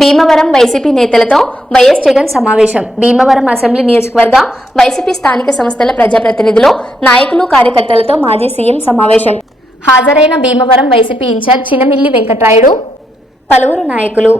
Bhimavaram YCP నేతలతో YS Jagan సమావేశం. Bhimavaram assembly నియోజకవర్గ వైసీపీ స్థానిక సంస్థల ప్రజాప్రతినిధులు, నాయకులు, కార్యకర్తలతో మాజీ సీఎం సమావేశం. హాజరైన భీమవరం వైసీపీ ఇన్ఛార్జ్ చినమిల్లి వెంకట్రాయుడు, పలువురు నాయకులు.